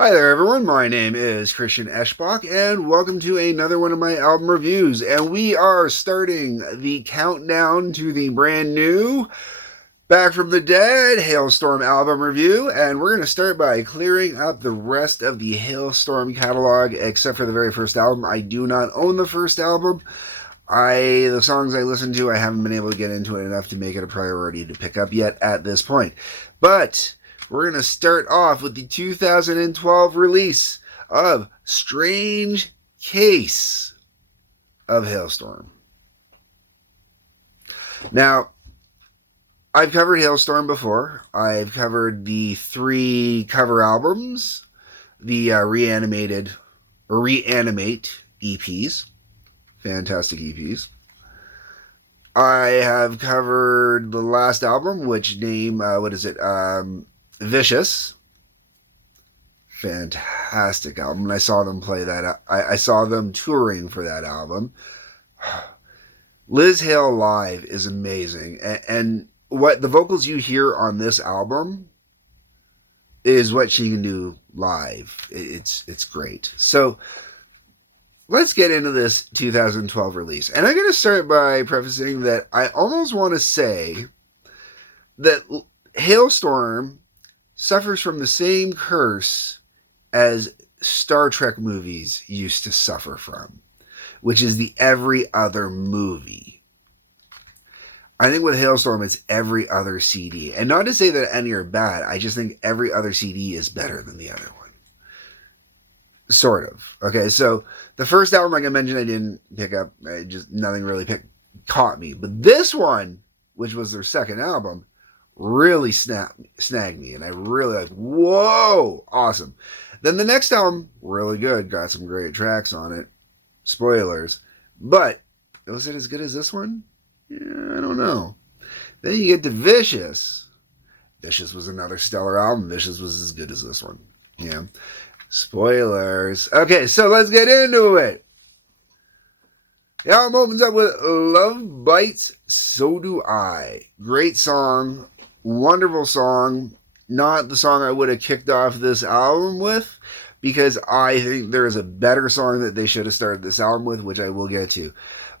Hi there, everyone. My name is Christian Eschbach, and welcome to another one of my album reviews. And we are starting the countdown to the brand new Back from the Dead Halestorm album review. And we're going to start by clearing up the rest of the Halestorm catalog, except for the very first album. I do not own the first album. The songs I listen to, I haven't been able to get into it enough to make it a priority to pick up yet at this point. But we're going to start off with the 2012 release of Strange Case of Halestorm. Now, I've covered Halestorm before. I've covered the 3 cover albums, the Reanimate EPs. Fantastic EPs. I have covered the last album, Vicious. Fantastic album. And I saw them play that. I saw them touring for that album. Liz Hale live is amazing. And what the vocals you hear on this album is what she can do live. It's great. So let's get into this 2012 release. And I'm going to start by prefacing that I almost want to say that Halestorm suffers from the same curse as Star Trek movies used to suffer from, which is the every other movie. I think with Halestorm, it's every other CD. And not to say that any are bad, I just think every other CD is better than the other one. Sort of. Okay, so the first album, like I mentioned, I didn't pick up. Nothing really caught me. But this one, which was their second album, really snagged me. And I really whoa, awesome. Then the next album, really good. Got some great tracks on it. Spoilers. But was it as good as this one? Yeah, I don't know. Then you get to Vicious. Vicious was another stellar album. Vicious was as good as this one. Yeah. Spoilers. Okay, so let's get into it. The album opens up with Love Bites, So Do I. Great song. Wonderful song. Not the song I would have kicked off this album with, because I think there is a better song that they should have started this album with, which I will get to.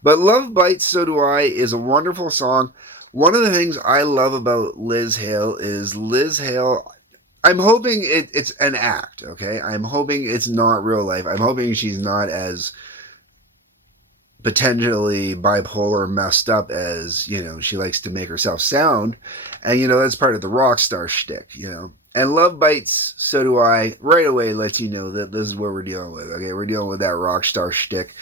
But Love Bites, So Do I is a wonderful song. One of the things I love about Liz Hale is Liz Hale, I'm hoping it's an act, okay? I'm hoping it's not real life. I'm hoping she's not as potentially bipolar messed up as, she likes to make herself sound. And, that's part of the rock star shtick, And Love Bites, So Do I, right away lets you know that this is what we're dealing with, okay? We're dealing with that rock star shtick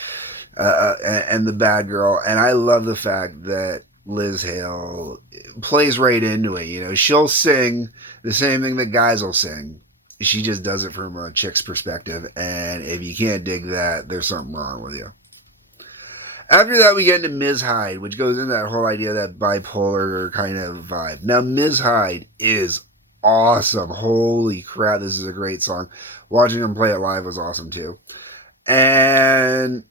and the bad girl. And I love the fact that Liz Hale plays right into it. She'll sing the same thing that guys will sing. She just does it from a chick's perspective. And if you can't dig that, there's something wrong with you. After that, we get into Ms. Hyde, which goes into that whole idea of that bipolar kind of vibe. Now, Ms. Hyde is awesome. Holy crap, this is a great song. Watching them play it live was awesome, too. And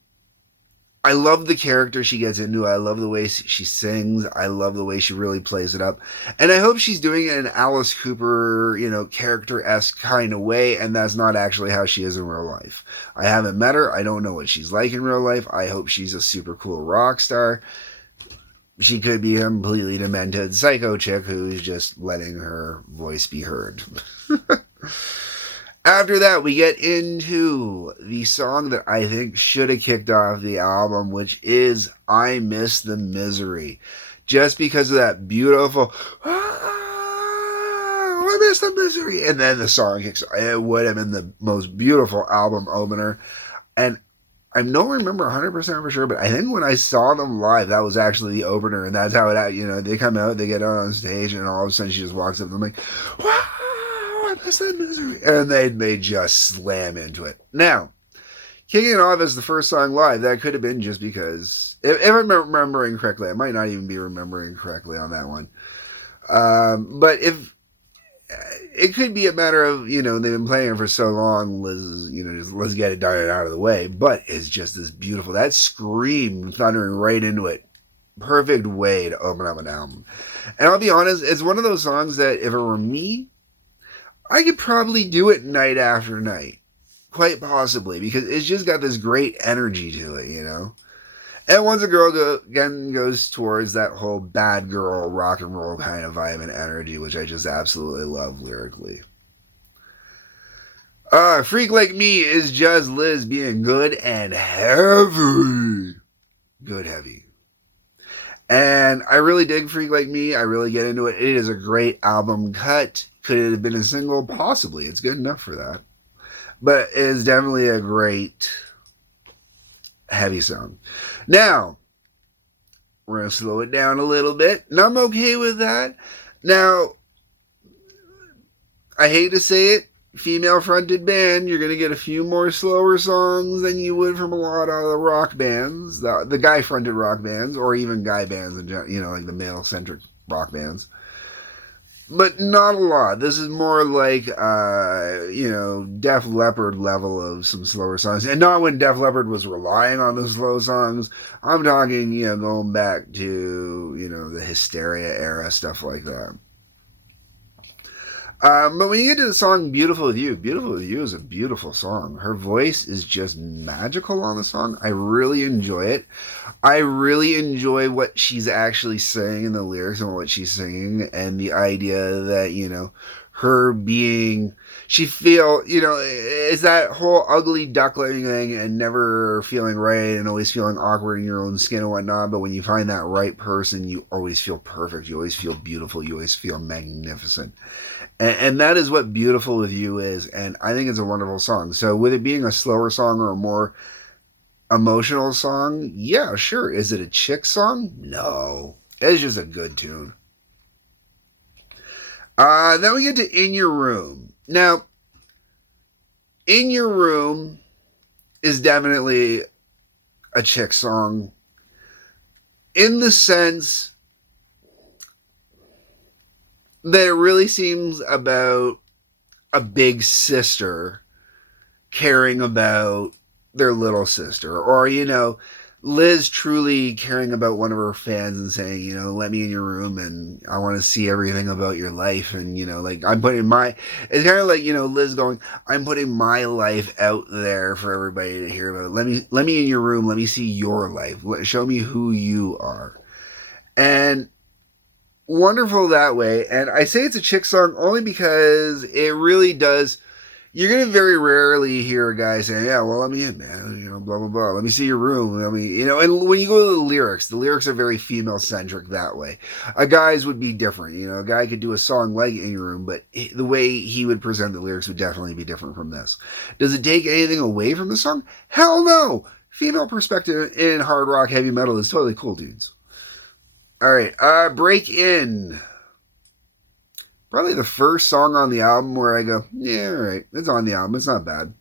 I love the character she gets into. I love the way she sings. I love the way she really plays it up. And I hope she's doing it in an Alice Cooper, character-esque kind of way, and that's not actually how she is in real life. I haven't met her. I don't know what she's like in real life. I hope she's a super cool rock star. She could be a completely demented psycho chick who's just letting her voice be heard. After that, we get into the song that I think should have kicked off the album, which is I Miss the Misery. Just because of that beautiful, I miss the misery. And then the song kicks off. It would have been the most beautiful album opener. And I don't remember 100% for sure, but I think when I saw them live, that was actually the opener. And that's how they come out, they get out on stage, and all of a sudden she just walks up and I'm like, wow. Misery. And they just slam into it. Now, kicking it off as the first song live, that could have been just because, if I'm remembering correctly, I might not even be remembering correctly on that one. But if it could be a matter of, they've been playing it for so long, let's get it done and out of the way. But it's just this beautiful, that scream thundering right into it. Perfect way to open up an album. And I'll be honest, it's one of those songs that if it were me, I could probably do it night after night. Quite possibly, because it's just got this great energy to it, you know? And once a girl again goes towards that whole bad girl rock and roll kind of vibe and energy, which I just absolutely love lyrically. Freak Like Me is just Liz being good and heavy. Good heavy. And I really dig Freak Like Me. I really get into it. It is a great album cut. Could it have been a single? Possibly. It's good enough for that. But it is definitely a great heavy song. Now, we're going to slow it down a little bit, and I'm okay with that. Now, I hate to say it, female fronted band, you're going to get a few more slower songs than you would from a lot of the rock bands, the guy fronted rock bands, or even guy bands, you know, like the male centric rock bands. But not a lot. This is more like, you know, Def Leppard level of some slower songs. And not when Def Leppard was relying on the slow songs. I'm talking, you know, going back to, you know, the Hysteria era, stuff like that. But when you get to the song Beautiful With You is a beautiful song. Her voice is just magical on the song. I really enjoy it. I really enjoy what she's actually saying in the lyrics and what she's singing, and the idea that, you know, her being, she feel, you know, it's that whole ugly duckling thing and never feeling right and always feeling awkward in your own skin and whatnot. But when you find that right person, you always feel perfect. You always feel beautiful. You always feel magnificent. And that is what Beautiful With You is. And I think it's a wonderful song. So with it being a slower song or a more emotional song, yeah, sure. Is it a chick song? No. It's just a good tune. Then we get to In Your Room. Now, In Your Room is definitely a chick song in the sense that it really seems about a big sister caring about their little sister, or, you know, Liz truly caring about one of her fans and saying, you know, let me in your room and I want to see everything about your life. And, you know, like I'm putting it's kind of like, you know, Liz going, I'm putting my life out there for everybody to hear about. Let me in your room. Let me see your life. Show me who you are. And wonderful that way. And I say it's a chick song only because it really does. You're gonna very rarely hear a guy saying, "Yeah, well, let me in, man. You know, blah blah blah. Let me see your room. Let me, you know." And when you go to the lyrics are very female centric that way. A guy's would be different. You know, a guy could do a song like "In Your Room," but the way he would present the lyrics would definitely be different from this. Does it take anything away from the song? Hell no. Female perspective in hard rock heavy metal is totally cool, dudes. All right, Break In. Probably the first song on the album where I go, yeah, all right, it's on the album. It's not bad.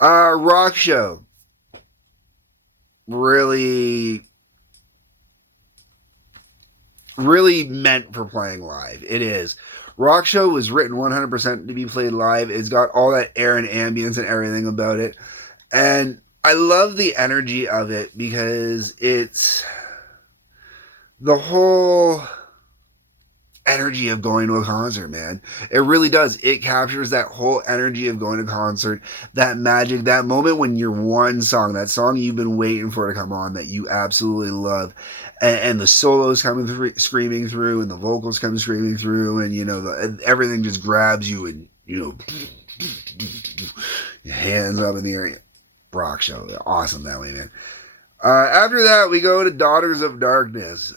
Rock Show. Really, really meant for playing live. It is. Rock Show was written 100% to be played live. It's got all that air and ambience and everything about it. And I love the energy of it because it's the whole energy of going to a concert, man. It really does. It captures that whole energy of going to a concert, that magic, that moment when your one song, that song you've been waiting for to come on, that you absolutely love, and the solos coming through, screaming through, and the vocals come screaming through, and you know everything just grabs you, and you know, hands up in the air. Rock Show, awesome that way, man. After that, we go to Daughters of Darkness.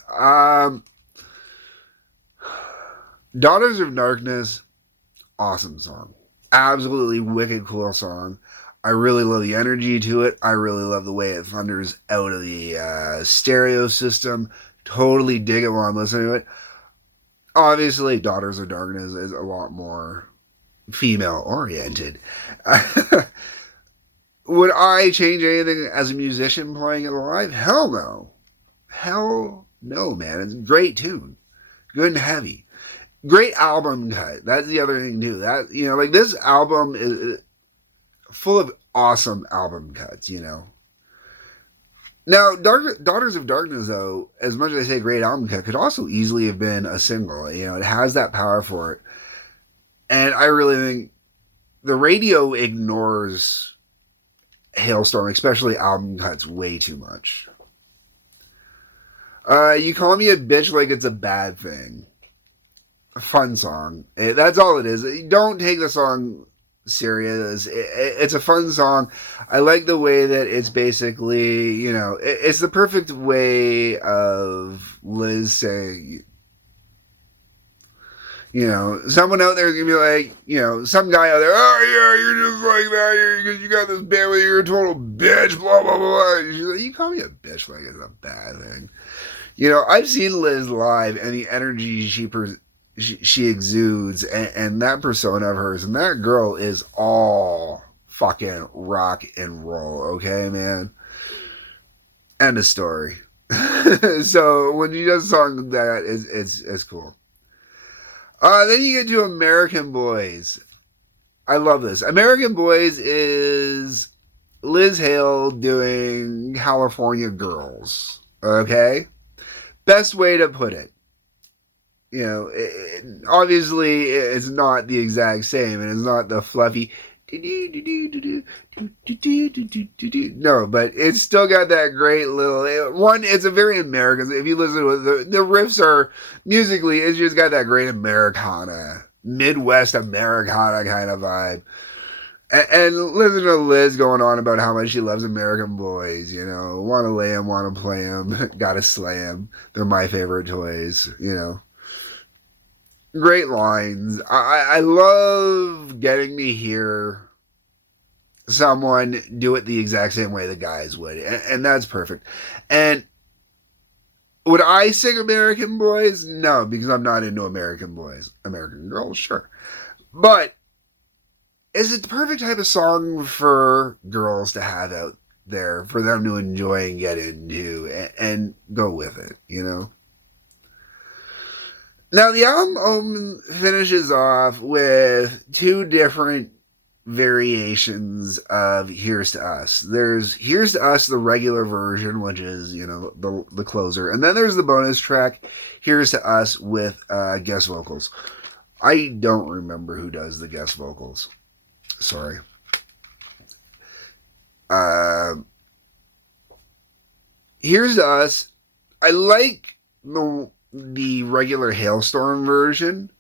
Daughters of Darkness, awesome song. Absolutely wicked cool song. I really love the energy to it. I really love the way it thunders out of the stereo system. Totally dig it while I'm listening to it. Obviously, Daughters of Darkness is a lot more female oriented. Would I change anything as a musician playing it live? Hell no. Hell no, man. It's a great tune. Good and heavy. Great album cut. That's the other thing too. That, you know, like this album is full of awesome album cuts. You know. Now, Daughters of Darkness, though, as much as I say great album cut, could also easily have been a single. You know, it has that power for it. And I really think the radio ignores Halestorm, especially album cuts, way too much. You call me a bitch like it's a bad thing. A fun song. That's all it is. Don't take the song serious. It's a fun song. I like the way that it's basically, it's the perfect way of Liz saying, someone out there is gonna be like, some guy out there, oh yeah, you're just like that, because you got this band with you, you're a total bitch, blah blah blah. She's like, you call me a bitch like it's a bad thing. I've seen Liz live, and the energy she exudes, and that persona of hers, and that girl is all fucking rock and roll. Okay, man. End of story. So when you does a song like that, it's cool. Then you get to American Boys. I love this. American Boys is Liz Hale doing California Girls. Okay? Best way to put it. Obviously it's not the exact same, and it's not the fluffy no, but it's still got that great little one. It's a very American. If you listen to it, the riffs are musically, it's just got that great Americana, Midwest Americana kind of vibe. And listen to Liz going on about how much she loves American Boys. Want to lay them, want to play them, gotta slay them. They're my favorite toys. Great lines. I love getting to hear someone do it the exact same way the guys would, and that's perfect. And would I sing American Boys? No, because I'm not into American Boys. American Girls, sure. But is it the perfect type of song for girls to have out there, for them to enjoy and get into and go with it, Now, the album finishes off with two different variations of Here's to Us. There's Here's to Us, the regular version, which is, the closer. And then there's the bonus track, Here's to Us, with guest vocals. I don't remember who does the guest vocals. Sorry. Here's to Us. I like the regular Halestorm version,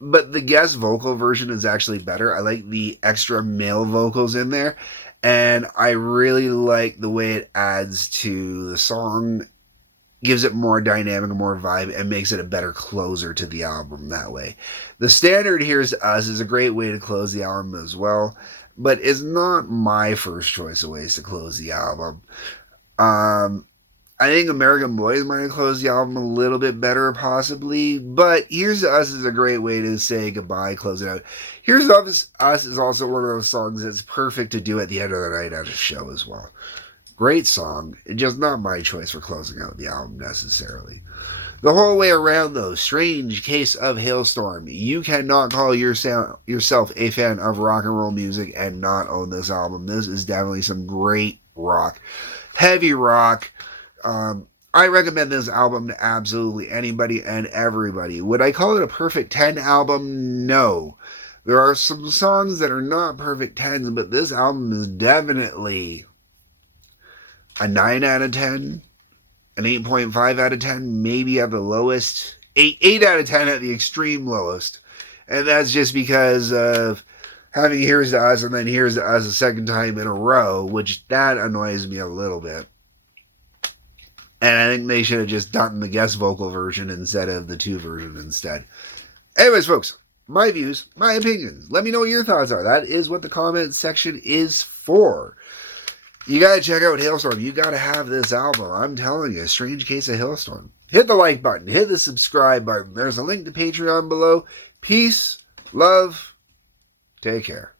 but the guest vocal version is actually better. I like the extra male vocals in there, and I really like the way it adds to the song, gives it more dynamic, more vibe, and makes it a better closer to the album that way. The standard Here's to Us is a great way to close the album as well, but it's not my first choice of ways to close the album. I think American Boys might have closed the album a little bit better, possibly, but Here's to Us is a great way to say goodbye, close it out. Here's to Us is also one of those songs that's perfect to do at the end of the night at a show as well. Great song, just not my choice for closing out the album necessarily. The whole way around, though, strange case of Halestorm. You cannot call yourself a fan of rock and roll music and not own this album. This is definitely some great rock. Heavy rock. I recommend this album to absolutely anybody and everybody. Would I call it a perfect 10 album? No. There are some songs that are not perfect 10s, but this album is definitely a 9 out of 10, an 8.5 out of 10, maybe at the lowest, 8 out of 10 at the extreme lowest. And that's just because of having Here's to Us and then Here's to Us a second time in a row, which that annoys me a little bit. And I think they should have just done the guest vocal version instead of the 2 version instead. Anyways, folks, my views, my opinions. Let me know what your thoughts are. That is what the comment section is for. You got to check out Halestorm. You got to have this album. I'm telling you, strange case of Halestorm. Hit the like button. Hit the subscribe button. There's a link to Patreon below. Peace, love, take care.